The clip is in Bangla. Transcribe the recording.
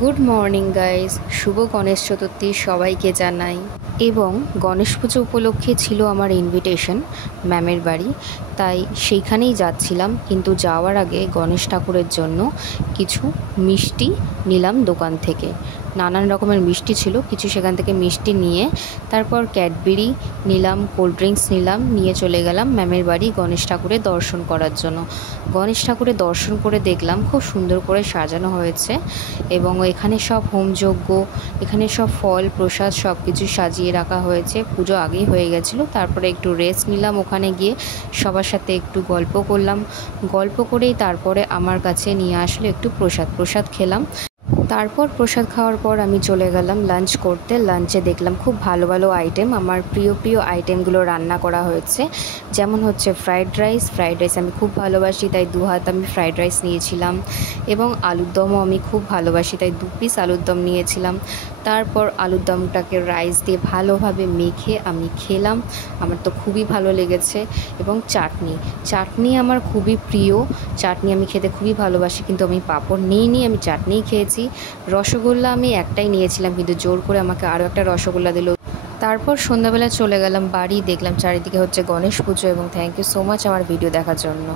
গুড মর্নিং গাইস, শুভ গণেশ চতুর্থী সবাইকে জানাই। এবং গণেশ পুজো উপলক্ষে ছিল আমার ইনভিটেশন ম্যামের বাড়ি, তাই সেইখানেই যাচ্ছিলাম। কিন্তু যাওয়ার আগে গণেশ ঠাকুরের জন্য কিছু মিষ্টি নিলাম দোকান থেকে। নানান রকমের মিষ্টি ছিল, কিছু সেখান থেকে মিষ্টি নিয়ে তারপর ক্যাডবেরি নিলাম, কোল্ড ড্রিঙ্কস নিলাম, নিয়ে চলে গেলাম ম্যামের বাড়ি গণেশ ঠাকুরের দর্শন করার জন্য। গণেশ ঠাকুরের দর্শন করে দেখলাম খুব সুন্দর করে সাজানো হয়েছে এবং এখানে সব হোমযজ্ঞ, এখানে সব ফল প্রসাদ সব কিছু সাজিয়ে রাখা হয়েছে। পুজো আগেই হয়ে গেছিলো, তারপরে একটু রেস্ট নিলাম, ওখানে গিয়ে সবার সাথে একটু গল্প করলাম। গল্প করেই তারপরে আমার কাছে নিয়ে আসলো একটু প্রসাদ খেলাম। তারপর প্রসাদ খাওয়ার পর আমি চলে গেলাম লাঞ্চ করতে। লাঞ্চে দেখলাম খুব ভালো ভালো আইটেম, আমার প্রিয় আইটেমগুলো রান্না করা হয়েছে। যেমন হচ্ছে ফ্রাইড রাইস আমি খুব ভালোবাসি, তাই 2 হাত আমি ফ্রাইড রাইস নিয়েছিলাম। এবং আলুর দমও আমি খুব ভালোবাসি, তাই 2 পিস আলুর দম নিয়েছিলাম। তারপর আলুর দমটাকে রাইস দিয়ে ভালোভাবে মেখে আমি খেলাম, আমার তো খুবই ভালো লেগেছে। এবং চাটনি আমার খুবই প্রিয়, চাটনি আমি খেতে খুবই ভালোবাসি, কিন্তু আমি পাঁপড় নিইনি, আমি চাটনিই খেয়েছি। রসগোল্লা আমি একটাই নিয়েছিলাম, কিন্তু জোর করে আমাকে আরও একটা রসগোল্লা দিল। তারপর সন্ধ্যাবেলা চলে গেলাম বাড়ি, দেখলাম চারিদিকে হচ্ছে গণেশ পুজো। এবং থ্যাংক ইউ সো মাচ আমার ভিডিও দেখার জন্য।